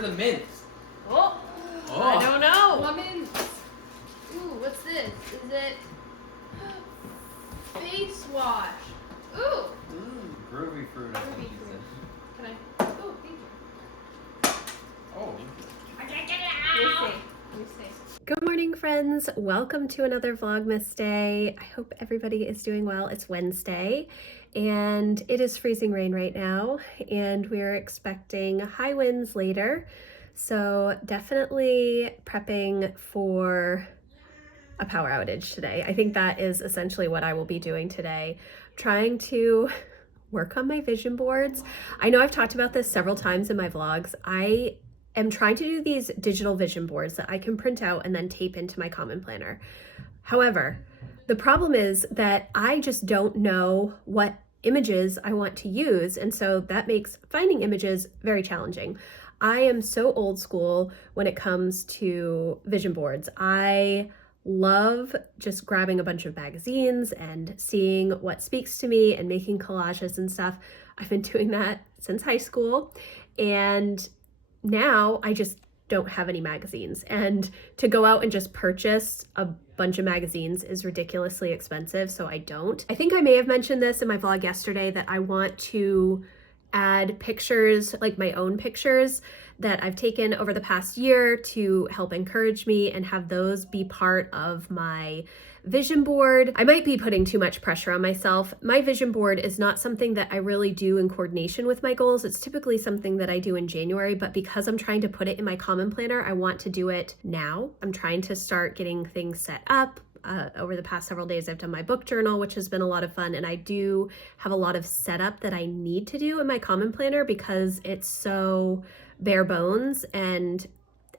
are the mints? Oh, Oh. I don't know. Lemon. Ooh, what's this? Is it face wash? Ooh. Groovy fruit. I Groovy think fruit. it's Can I? Oh, thank you. Oh, thank you. I can't get it out. Let me see. Good morning, friends. Welcome to another Vlogmas day. I hope everybody is doing well. It's Wednesday and it is freezing rain right now and we're expecting high winds later. So definitely prepping for a power outage today. I think that is essentially what I will be doing today. Trying to work on my vision boards. I know I've talked about this several times in my vlogs. I am trying to do these digital vision boards that I can print out and then tape into my Common Planner. However, the problem is that I just don't know what images I want to use, and so that makes finding images very challenging. I am so old school when it comes to vision boards. I love just grabbing a bunch of magazines and seeing what speaks to me and making collages and stuff. I've been doing that since high school, and now I just don't have any magazines, and to go out and just purchase a bunch of magazines is ridiculously expensive, so I don't. I think I may have mentioned this in my vlog yesterday that I want to add pictures, like my own pictures that I've taken over the past year to help encourage me and have those be part of my vision board. I might be putting too much pressure on myself. My vision board is not something that I really do in coordination with my goals. It's typically something that I do in January, but because I'm trying to put it in my Common Planner, I want to do it now. I'm trying to start getting things set up. Over the past several days, I've done my book journal, which has been a lot of fun, and I do have a lot of setup that I need to do in my Common Planner because it's so bare bones and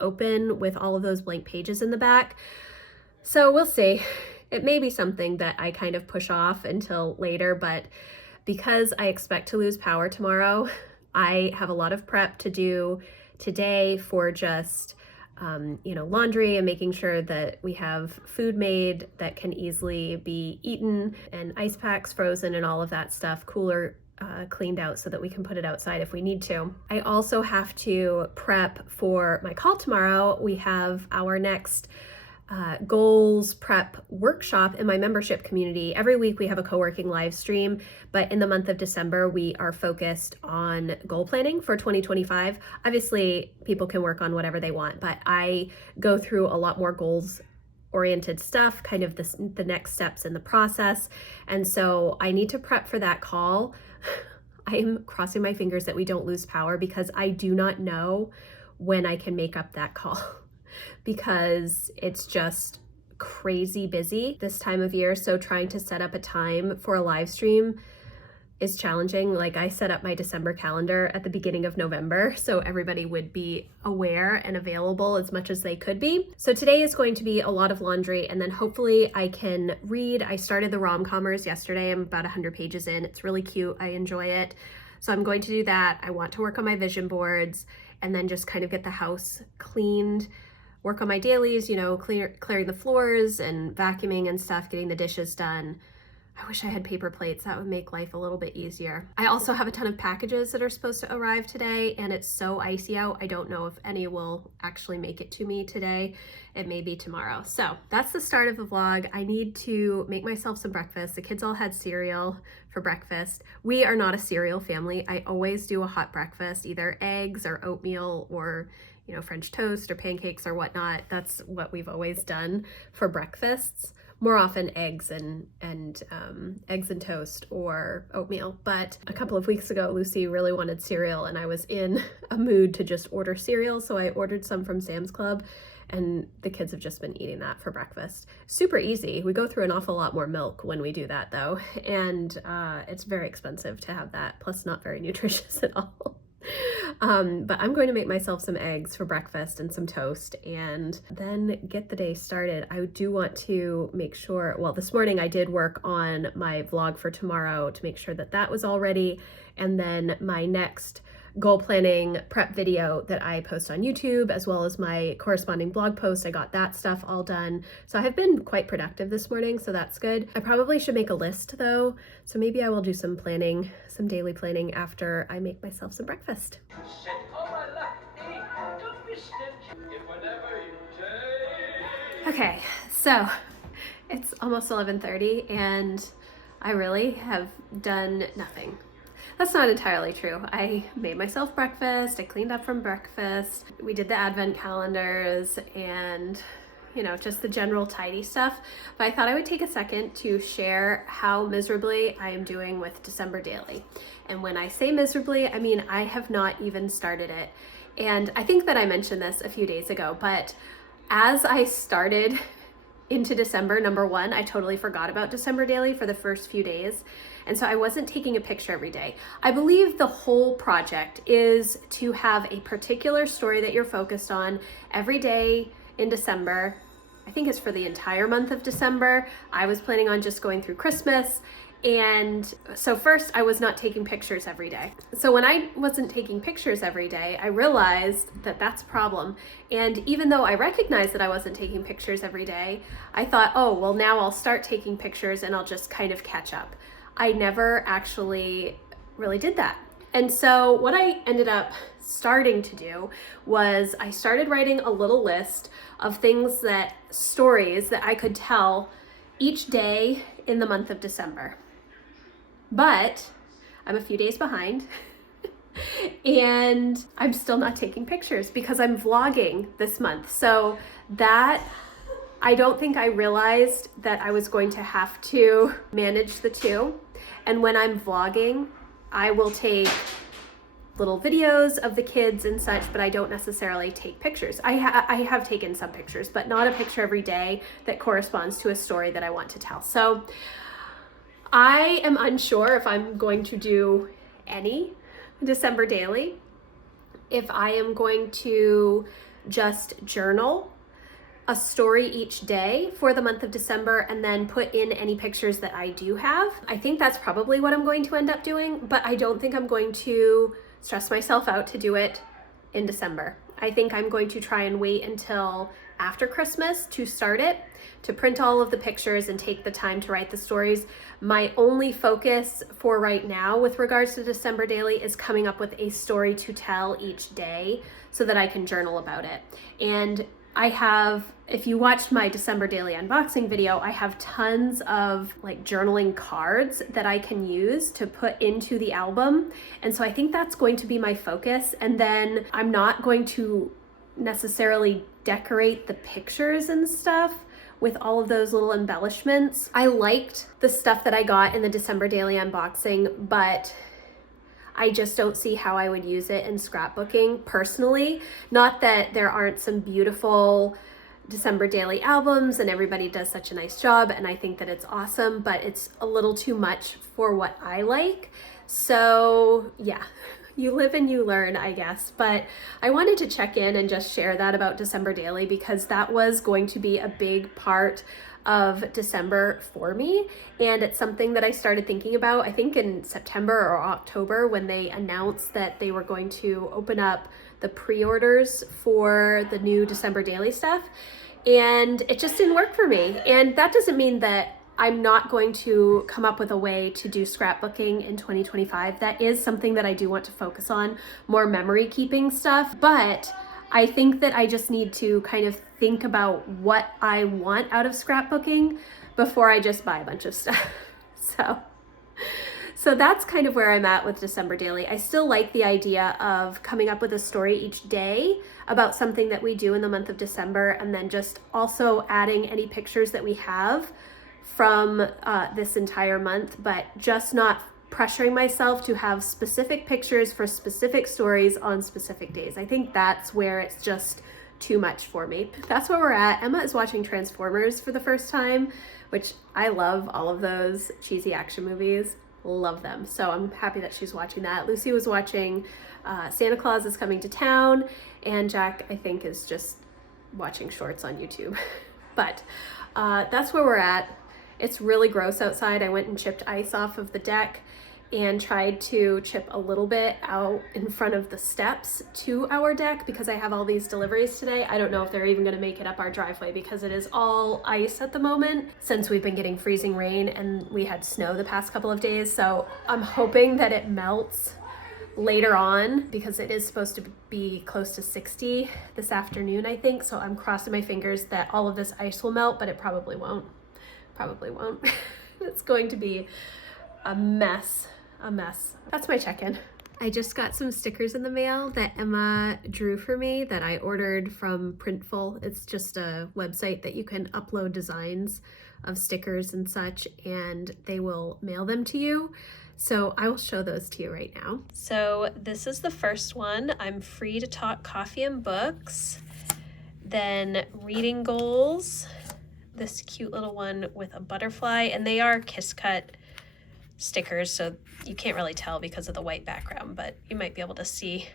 open with all of those blank pages in the back. So we'll see. It may be something that I kind of push off until later, but because I expect to lose power tomorrow, I have a lot of prep to do today for just laundry and making sure that we have food made that can easily be eaten, and ice packs frozen and all of that stuff, cooler cleaned out so that we can put it outside if we need to. I also have to prep for my call tomorrow. We have our next goals prep workshop in my membership community. Every week we have a co-working live stream, but in the month of December we are focused on goal planning for 2025. Obviously people can work on whatever they want, but I go through a lot more goals oriented stuff, kind of the next steps in the process, and so I need to prep for that call. I am crossing my fingers that we don't lose power because I do not know when I can make up that call. Because it's just crazy busy this time of year. So trying to set up a time for a live stream is challenging. Like, I set up my December calendar at the beginning of November so everybody would be aware and available as much as they could be. So today is going to be a lot of laundry, and then hopefully I can read. I started the rom-commers yesterday. I'm about 100 pages in. It's really cute. I enjoy it. So I'm going to do that. I want to work on my vision boards and then just kind of get the house cleaned, work on my dailies, clearing the floors and vacuuming and stuff, getting the dishes done. I wish I had paper plates. That would make life a little bit easier. I also have a ton of packages that are supposed to arrive today, and it's so icy out. I don't know if any will actually make it to me today. It may be tomorrow. So that's the start of the vlog. I need to make myself some breakfast. The kids all had cereal for breakfast. We are not a cereal family. I always do a hot breakfast, either eggs or oatmeal or French toast or pancakes or whatnot. That's what we've always done for breakfasts. More often eggs and toast or oatmeal. But a couple of weeks ago, Lucy really wanted cereal, and I was in a mood to just order cereal, so I ordered some from Sam's Club, and the kids have just been eating that for breakfast. Super easy. We go through an awful lot more milk when we do that though, and it's very expensive to have that, plus not very nutritious at all. But I'm going to make myself some eggs for breakfast and some toast and then get the day started. I do want to make sure, well, this morning I did work on my vlog for tomorrow to make sure that that was all ready, and then my next goal planning prep video that I post on YouTube, as well as my corresponding blog post. I got that stuff all done. So I have been quite productive this morning, so that's good. I probably should make a list though. So maybe I will do some planning, some daily planning after I make myself some breakfast. Shit, on my left knee. Okay, so it's almost 11:30 and I really have done nothing. That's not entirely true. I made myself breakfast, I cleaned up from breakfast, we did the advent calendars and just the general tidy stuff. But I thought I would take a second to share how miserably I am doing with December Daily. And when I say miserably, I mean I have not even started it. And I think that I mentioned this a few days ago, but as I started into December, number one, I totally forgot about December Daily for the first few days. And so I wasn't taking a picture every day. I believe the whole project is to have a particular story that you're focused on every day in December. I think it's for the entire month of December. I was planning on just going through Christmas. And so first I was not taking pictures every day. So when I wasn't taking pictures every day, I realized that that's a problem. And even though I recognized that I wasn't taking pictures every day, I thought, oh, well, now I'll start taking pictures and I'll just kind of catch up. I never actually really did that. And so what I ended up starting to do was I started writing a little list of stories that I could tell each day in the month of December. But I'm a few days behind and I'm still not taking pictures because I'm vlogging this month. So that, I don't think I realized that I was going to have to manage the two. And when I'm vlogging, I will take little videos of the kids and such, but I don't necessarily take pictures. I have taken some pictures, but not a picture every day that corresponds to a story that I want to tell. So I am unsure if I'm going to do any December Daily, if I am going to just journal a story each day for the month of December and then put in any pictures that I do have. I think that's probably what I'm going to end up doing, but I don't think I'm going to stress myself out to do it in December. I think I'm going to try and wait until after Christmas to start it, to print all of the pictures and take the time to write the stories. My only focus for right now with regards to December Daily is coming up with a story to tell each day so that I can journal about it. And I have, if you watched my December Daily unboxing video, I have tons of like journaling cards that I can use to put into the album. And so I think that's going to be my focus. And then I'm not going to necessarily decorate the pictures and stuff with all of those little embellishments. I liked the stuff that I got in the December Daily unboxing, but I just don't see how I would use it in scrapbooking personally. Not that there aren't some beautiful December Daily albums and everybody does such a nice job and I think that it's awesome, but it's a little too much for what I like. So yeah, you live and you learn, I guess. But I wanted to check in and just share that about December Daily because that was going to be a big part of December for me. And it's something that I started thinking about, I think in September or October when they announced that they were going to open up the pre-orders for the new December Daily stuff. And it just didn't work for me. And that doesn't mean that I'm not going to come up with a way to do scrapbooking in 2025. That is something that I do want to focus on, more memory keeping stuff. But I think that I just need to kind of think about what I want out of scrapbooking before I just buy a bunch of stuff. So that's kind of where I'm at with December Daily. I still like the idea of coming up with a story each day about something that we do in the month of December, and then just also adding any pictures that we have from this entire month, but just not pressuring myself to have specific pictures for specific stories on specific days. I think that's where it's just too much for me. That's where we're at. Emma is watching Transformers for the first time, which I love all of those cheesy action movies. Love them. So I'm happy that she's watching that. Lucy was watching Santa Claus is Coming to Town, and Jack, I think, is just watching shorts on YouTube. But that's where we're at. It's really gross outside. I went and chipped ice off of the deck and tried to chip a little bit out in front of the steps to our deck because I have all these deliveries today. I don't know if they're even gonna make it up our driveway because it is all ice at the moment since we've been getting freezing rain and we had snow the past couple of days. So I'm hoping that it melts later on because it is supposed to be close to 60 this afternoon, I think. So I'm crossing my fingers that all of this ice will melt, but it probably won't. Probably won't. It's going to be a mess, a mess. That's my check-in. I just got some stickers in the mail that Emma drew for me that I ordered from Printful. It's just a website that you can upload designs of stickers and such, and they will mail them to you. So I will show those to you right now. So this is the first one. I'm free to talk coffee and books. Then reading goals. This cute little one with a butterfly, and they are Kiss Cut stickers, so you can't really tell because of the white background, but you might be able to see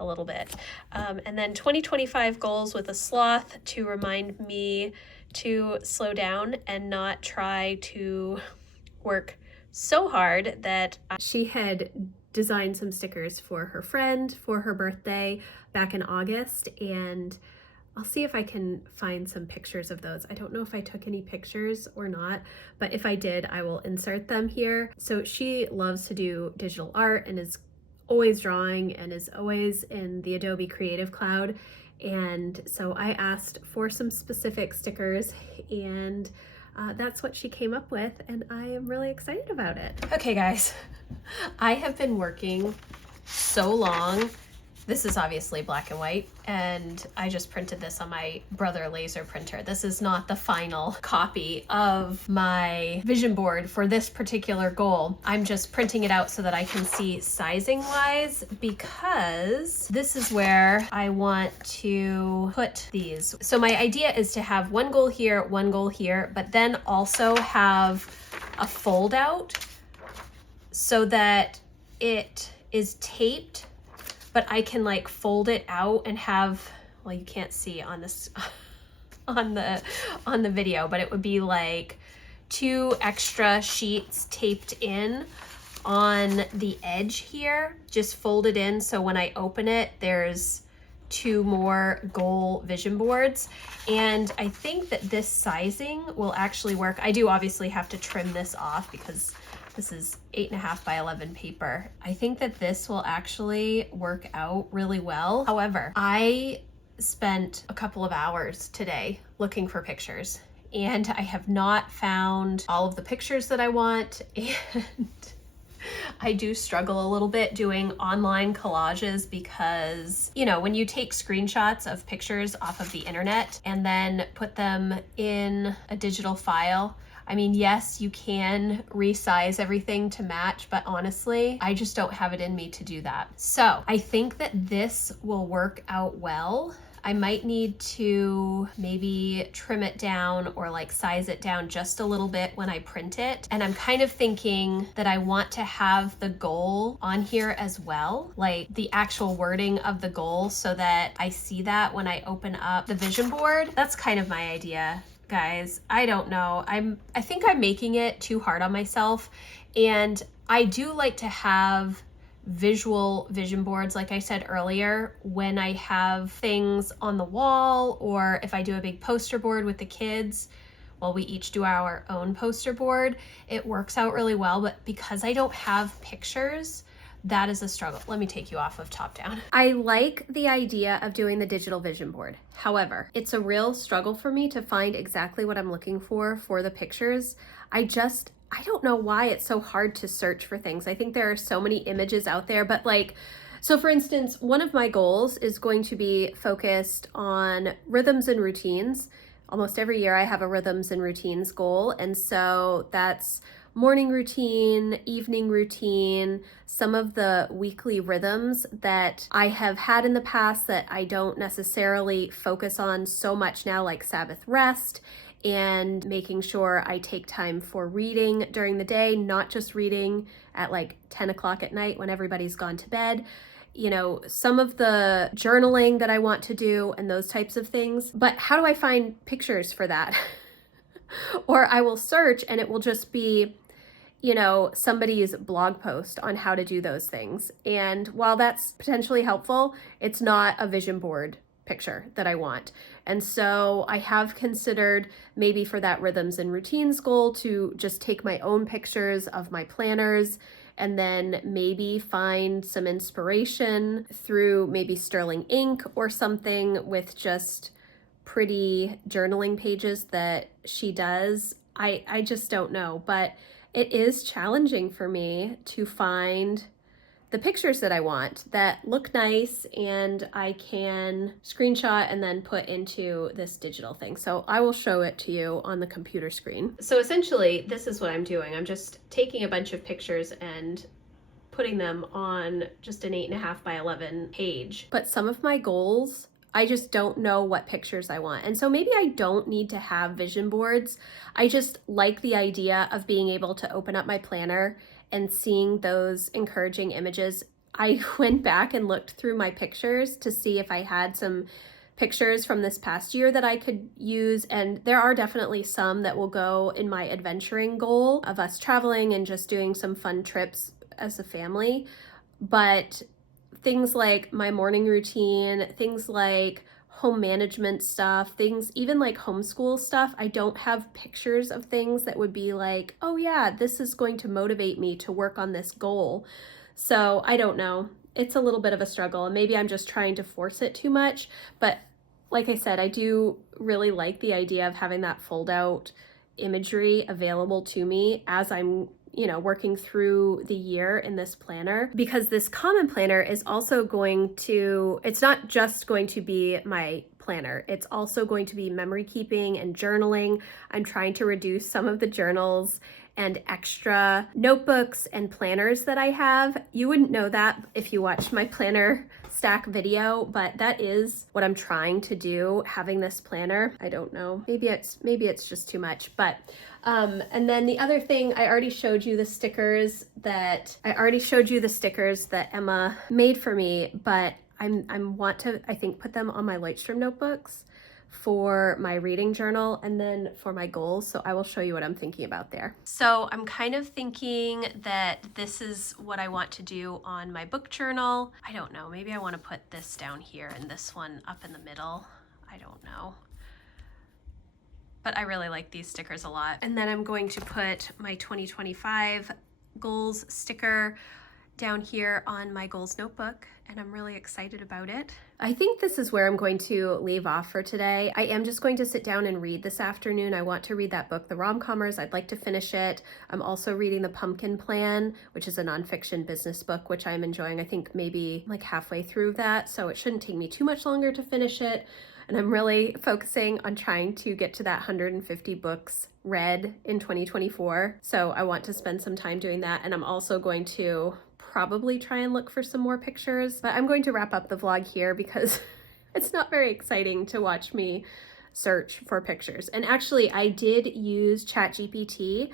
a little bit. And then 2025 goals with a sloth to remind me to slow down and not try to work so hard that she had designed some stickers for her friend for her birthday back in August, and I'll see if I can find some pictures of those. I don't know if I took any pictures or not, but if I did, I will insert them here. So she loves to do digital art and is always drawing and is always in the Adobe Creative Cloud. And so I asked for some specific stickers, and that's what she came up with, and I am really excited about it. Okay guys, I have been working so long. This is obviously black and white, and I just printed this on my Brother laser printer. This is not the final copy of my vision board for this particular goal. I'm just printing it out so that I can see sizing wise, because this is where I want to put these. So my idea is to have one goal here, but then also have a fold out so that it is taped, but I can like fold it out and have, well, you can't see on this on the video, but it would be like 2 extra sheets taped in on the edge here, just folded in, so when I open it there's 2 more goal vision boards. And I think that this sizing will actually work. I do obviously have to trim this off because this is 8.5 by 11 paper. I think that this will actually work out really well. However, I spent a couple of hours today looking for pictures, and I have not found all of the pictures that I want, and I do struggle a little bit doing online collages because, you know, when you take screenshots of pictures off of the internet and then put them in a digital file, I mean, yes, you can resize everything to match, but honestly, I just don't have it in me to do that. So I think that this will work out well. I might need to maybe trim it down or like size it down just a little bit when I print it. And I'm kind of thinking that I want to have the goal on here as well, like the actual wording of the goal, so that I see that when I open up the vision board. That's kind of my idea, guys. I don't know. I think I'm making it too hard on myself, and I do like to have visual vision boards, like I said earlier, when I have things on the wall, or if I do a big poster board with the kids. Well, we each do our own poster board. It works out really well, but because I don't have pictures, that is a struggle. Let me take you off of top down. I like the idea of doing the digital vision board. However, it's a real struggle for me to find exactly what I'm looking for the pictures. I don't know why it's so hard to search for things. I think there are so many images out there, but like, so for instance, one of my goals is going to be focused on rhythms and routines. Almost every year I have a rhythms and routines goal. And so that's morning routine, evening routine, some of the weekly rhythms that I have had in the past that I don't necessarily focus on so much now, like Sabbath rest, and making sure I take time for reading during the day, not just reading at like 10 o'clock at night when everybody's gone to bed. You know, some of the journaling that I want to do and those types of things. But how do I find pictures for that? Or I will search and it will just be, you know, somebody's blog post on how to do those things. And while that's potentially helpful, it's not a vision board picture that I want. And so I have considered maybe for that rhythms and routines goal to just take my own pictures of my planners and then maybe find some inspiration through maybe sterling ink or something with just pretty journaling pages that she does. I just don't know, but it is challenging for me to find the pictures that I want that look nice and I can screenshot and then put into this digital thing. So I will show it to you on the computer screen. So essentially, this is what I'm doing. I'm just taking a bunch of pictures and putting them on just an 8.5 by 11 page. But some of my goals, I just don't know what pictures I want. And so maybe I don't need to have vision boards. I just like the idea of being able to open up my planner and seeing those encouraging images. I went back and looked through my pictures to see if I had some pictures from this past year that I could use, and there are definitely some that will go in my adventuring goal of us traveling and just doing some fun trips as a family. But things like my morning routine, things like home management stuff, things even like homeschool stuff, I don't have pictures of things that would be like, oh yeah, this is going to motivate me to work on this goal. So I don't know. It's a little bit of a struggle, and maybe I'm just trying to force it too much. But like I said, I do really like the idea of having that fold out imagery available to me as I'm working through the year in this planner, because this common planner is also going to, it's not just going to be my planner, it's also going to be memory keeping and journaling. I'm trying to reduce some of the journals and extra notebooks and planners that I have. You wouldn't know that if you watched my planner stack video, but that is what I'm trying to do, having this planner. I don't know, maybe it's just too much. But and then the other thing, I already showed you the stickers that Emma made for me, but I want to, I think, put them on my Lightstream notebooks for my reading journal and then for my goals. So I will show you what I'm thinking about there. So I'm kind of thinking that this is what I want to do on my book journal. I don't know, maybe I want to put this down here and this one up in the middle. I don't know. But I really like these stickers a lot. And then I'm going to put my 2025 goals sticker down here on my goals notebook, and I'm really excited about it. I think this is where I'm going to leave off for today. I am just going to sit down and read this afternoon. I want to read that book, The Rom-Commers. I'd like to finish it. I'm also reading The Pumpkin Plan, which is a nonfiction business book, which I'm enjoying. I think maybe like halfway through that, so it shouldn't take me too much longer to finish it. And I'm really focusing on trying to get to that 150 books read in 2024. So I want to spend some time doing that. And I'm also going to probably try and look for some more pictures. But I'm going to wrap up the vlog here because it's not very exciting to watch me search for pictures. And actually, I did use ChatGPT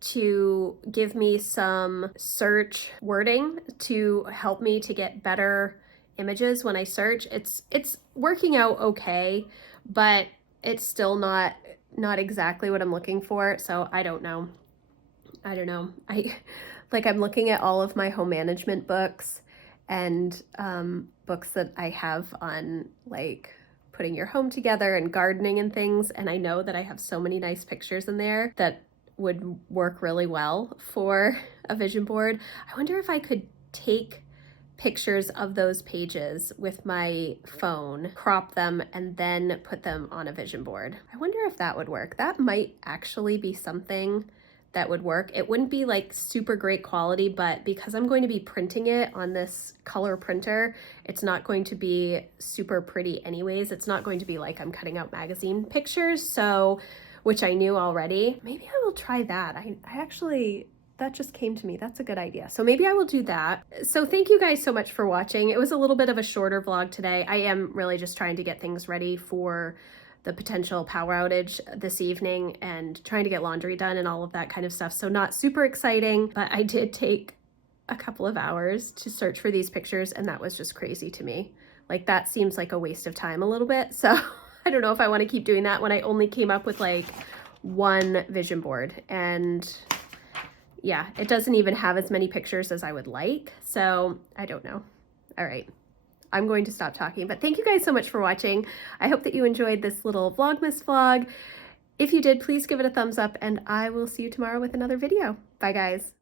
to give me some search wording to help me to get better images when I search. It's working out okay, but it's still not exactly what I'm looking for. So I don't know. I'm looking at all of my home management books and books that I have on like putting your home together and gardening and things, and I know that I have so many nice pictures in there that would work really well for a vision board. I wonder if I could take pictures of those pages with my phone, crop them, and then put them on a vision board. I wonder if that would work. That might actually be something that would work. It wouldn't be like super great quality, but because I'm going to be printing it on this color printer, it's not going to be super pretty anyways. It's not going to be like I'm cutting out magazine pictures, so, which I knew already. Maybe I will try that. I actually, that just came to me. That's a good idea. So maybe I will do that. So thank you guys so much for watching. It was a little bit of a shorter vlog today. I am really just trying to get things ready for the potential power outage this evening and trying to get laundry done and all of that kind of stuff. So not super exciting, but I did take a couple of hours to search for these pictures, and that was just crazy to me. Like, that seems like a waste of time a little bit. So I don't know if I want to keep doing that when I only came up with like one vision board. And yeah, it doesn't even have as many pictures as I would like. So I don't know. All right, I'm going to stop talking, but thank you guys so much for watching. I hope that you enjoyed this little Vlogmas vlog. If you did, please give it a thumbs up, and I will see you tomorrow with another video. Bye guys.